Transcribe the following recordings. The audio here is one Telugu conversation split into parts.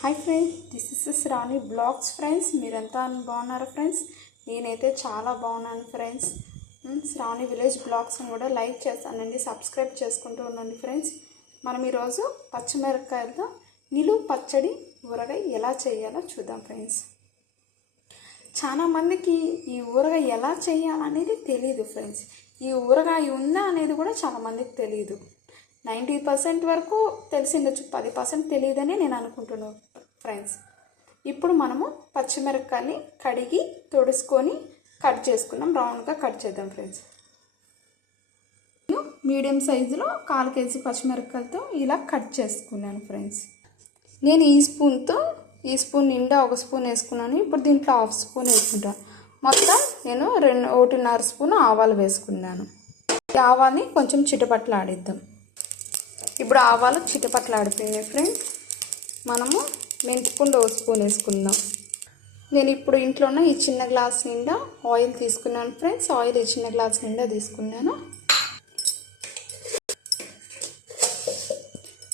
Hi friends, this is Shravani blogs friends. మీరంతా బాగున్నారా ఫ్రెండ్స్? నేనైతే చాలా బాగున్నాను ఫ్రెండ్స్. శ్రావణి విలేజ్ బ్లాగ్స్ని కూడా లైక్ చేస్తానండి, సబ్స్క్రైబ్ చేసుకుంటూ ఉండండి ఫ్రెండ్స్. మనం ఈరోజు పచ్చిమిరపకాయలతో నిలువ పచ్చడి ఊరగాయ ఎలా చేయాలో చూద్దాం ఫ్రెండ్స్. చాలామందికి ఈ ఊరగాయ ఎలా చేయాలనేది తెలియదు ఫ్రెండ్స్. ఈ ఊరగాయ ఉందా అనేది కూడా చాలామందికి తెలియదు. 90% వరకు తెలిసిండొచ్చు, 10% తెలియదని నేను అనుకుంటున్నాను ఫ్రెండ్స్. ఇప్పుడు మనము పచ్చిమిరపకాయని కడిగి తొడుచుకొని కట్ చేసుకున్నాం, రౌండ్గా కట్ చేద్దాం ఫ్రెండ్స్. మీడియం సైజులో 1/4 kg పచ్చిమిరపకాయలతో ఇలా కట్ చేసుకున్నాను ఫ్రెండ్స్. నేను ఈ స్పూన్ నిండా 1 స్పూన్ వేసుకున్నాను. ఇప్పుడు దీంట్లో 1/2 స్పూన్ వేసుకుంటాను. మొత్తం నేను 1.5 స్పూన్ ఆవాలు వేసుకున్నాను. ఈ ఆవాల్ని కొంచెం చిటపట్లాడిద్దాం. ఇప్పుడు ఆవాలు చిటపట్లాడిపోయినాయి ఫ్రెండ్స్. మనము మెంతిపండు 1 స్పూన్ వేసుకుందాం. నేను ఇప్పుడు ఇంట్లో ఉన్న ఈ చిన్న గ్లాస్ నిండా ఆయిల్ తీసుకున్నాను ఫ్రెండ్స్. ఆయిల్ ఈ చిన్న గ్లాస్ నిండా తీసుకున్నాను.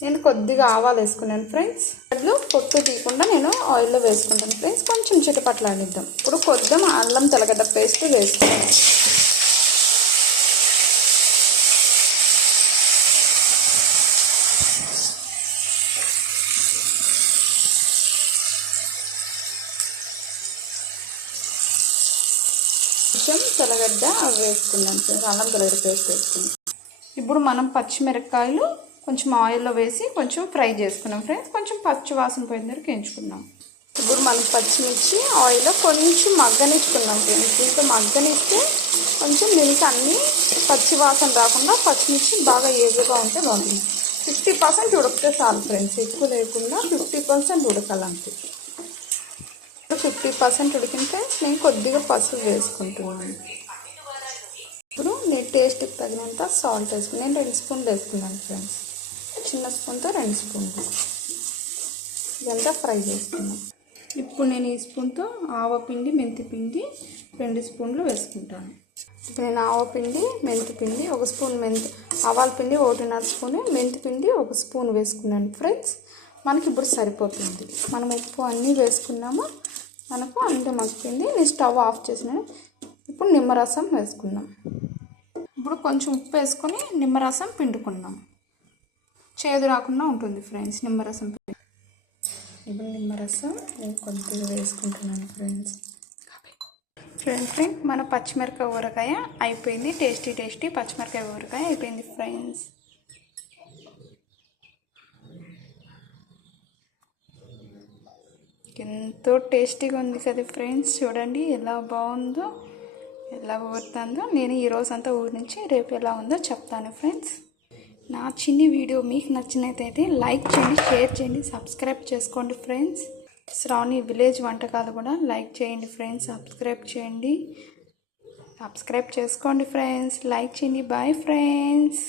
నేను కొద్దిగా ఆవాలు వేసుకున్నాను ఫ్రెండ్స్. అడ్లు పొట్టు తీయకుండా నేను ఆయిల్లో వేసుకుంటాను ఫ్రెండ్స్. కొంచెం చిటపట్లాడిద్దాం. ఇప్పుడు కొద్దిగా అల్లం తెల్లగడ్డ పేస్ట్ వేసుకుంటాను. కొంచెం తెల్లగడ్డ అవి వేసుకున్నాం ఫ్రెండ్స్. అల్లం తెల్లగడ్డ పేస్ట్ వేసుకున్నాం. ఇప్పుడు మనం పచ్చిమిరపకాయలు కొంచెం ఆయిల్లో వేసి కొంచెం ఫ్రై చేసుకున్నాం ఫ్రెండ్స్. కొంచెం పచ్చి వాసన పోయిన దగ్గరికి ఎంచుకున్నాం. ఇప్పుడు మనం పచ్చిమిర్చి ఆయిల్లో కొంచెం మగ్గనిచ్చుకున్నాం ఫ్రెండ్స్. దీంతో మగ్గనిస్తే కొంచెం దీనికి అన్నీ పచ్చి వాసన రాకుండా పచ్చిమిర్చి బాగా ఏజీగా ఉంటే బాగుంటుంది. 50% ఉడికితే చాలు ఫ్రెండ్స్, ఎక్కువ లేకుండా 50% ఉడకాలంటే. 50% ఉడికిన ఫ్రెండ్స్ నేను కొద్దిగా పసుపు వేసుకుంటున్నాను. ఇప్పుడు నేను టేస్ట్కి తగినంత సాల్ట్ వేసుకుని నేను 2 స్పూన్లు వేసుకున్నాను ఫ్రెండ్స్. చిన్న స్పూన్తో 2 స్పూన్లు ఇదంతా ఫ్రై చేసుకున్నాను. ఇప్పుడు నేను ఈ స్పూన్తో ఆవపిండి మెంతిపిండి 2 స్పూన్లు వేసుకుంటాను. ఇప్పుడు నేను ఆవపిండి మెంతిపిండి 1 స్పూన్, ఆవాల పిండి 1.5 స్పూన్, మెంతిపిండి 1 స్పూన్ వేసుకున్నాను ఫ్రెండ్స్. మనకి ఇప్పుడు సరిపోతుంది. మనం ఉప్పు అన్నీ వేసుకున్నాము, మనకు అంత మగ్గింది. నేను స్టవ్ ఆఫ్ చేసినాను. ఇప్పుడు నిమ్మరసం వేసుకున్నాం. ఇప్పుడు కొంచెం ఉప్పు వేసుకొని నిమ్మరసం పిండుకున్నాం. చేదు రాకుండా ఉంటుంది ఫ్రెండ్స్ నిమ్మరసం. ఇప్పుడు నిమ్మరసం నేను కొద్దిగా వేసుకుంటున్నాను ఫ్రెండ్స్. మన పచ్చిమిరపకాయ ఊరగాయ అయిపోయింది. టేస్టీ పచ్చిమిరపకాయ ఊరగాయ అయిపోయింది ఫ్రెండ్స్. ఎంతో టేస్టీగా ఉంది కదా ఫ్రెండ్స్. చూడండి ఎలా బాగుందో, ఎలా ఊరుతుందో. నేను ఈరోజంతా ఊరి నుంచి రేపు ఎలా ఉందో చెప్తాను ఫ్రెండ్స్. నా చిన్ని వీడియో మీకు నచ్చినట్లయితే లైక్ చేయండి, షేర్ చేయండి, సబ్స్క్రైబ్ చేసుకోండి ఫ్రెండ్స్. శ్రావణి విలేజ్ వంటకాలు కూడా లైక్ చేయండి ఫ్రెండ్స్, సబ్స్క్రైబ్ చేసుకోండి ఫ్రెండ్స్. లైక్ చేయండి. Bye friends.